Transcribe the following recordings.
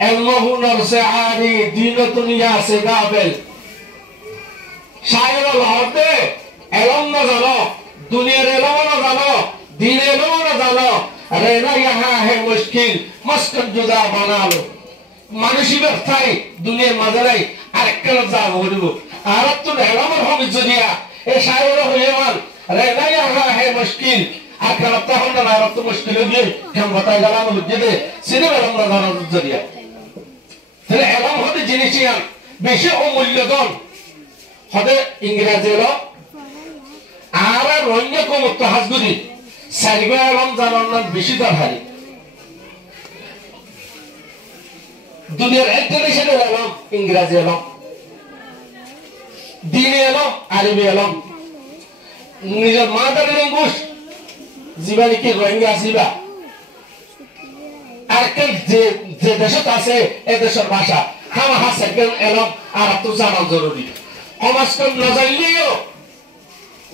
ilmu hunar se ari dino dunia se gabel शायर लहते alum न जानो दुनिया एलम न जानो दिन एलम न जानो रहना यहाँ है मुश्किल मस्कन जुदा बना लो मानुषी व्यवस्थाई दुनिया मजलाई अरकल जागो बोलो आरब तो एलम हम जुदिया ए शायर हुएमान रहना यहाँ है मुश्किल अरकल तो हम ना आरब तो मुश्किल होगी हम बताए जला में जुदे सीधे एलम न जानो जुदिया तेरे एलम होते जिनिसियान बेशे अमूल्य হদে ইংরেজিলো আর রন্য কমত হাজগুদি সারিবা এবং জানার বেশি দরকারি দুনিয়ার একটা দেশের এলাম ইংরেজি এলাম দিনে এলাম আরবি এলাম নিজের মাদার ল্যাঙ্গুয়েজ জীবনে কি রোহিঙ্গা আসিবা আর কে যে দেশত আছে এই দেশের ভাষা খাওয়া হাসে এলাম আর তো জানা জরুরি সমাজকে নজাইলেও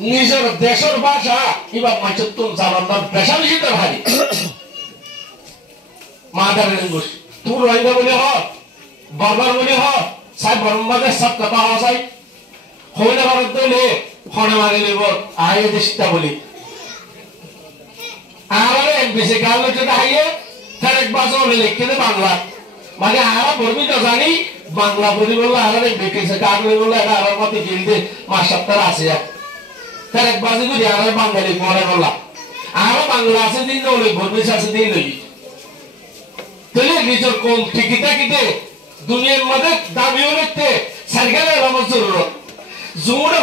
নিজের দেশের ভাষা এবার মাচুত্তুম জানার পেশা বেশি দরকারি মাদার ল্যাঙ্গুয়েজ তুই রোহিঙ্গা বলে হ বারবার বলে হ সাই বর্মাদের সব কথা হওয়া যায় হইলে ভারত দিলে ফোনে মারি নেব আয়ে দেশটা বলি আরে বেশি গাল যেটা হাইয়ে তার এক বাজে বলে লিখতে বাংলা মানে আরা বর্মি তো জানি বাংলা বলি বললে আরে বেকেছে কাগলে বললে এটা আমার মতে গিলতে মাস সপ্তাহ আছে তার এক বাজে করি আরে বাঙালি পড়ে বললা আরো বাংলা আছে দিন বলে বর্মি আছে দিন লই তাহলে নিজের কোন ঠিকই থাকিতে দুনিয়ার মধ্যে দাবিও রাখতে সরকারের আমার জরুরত জোরে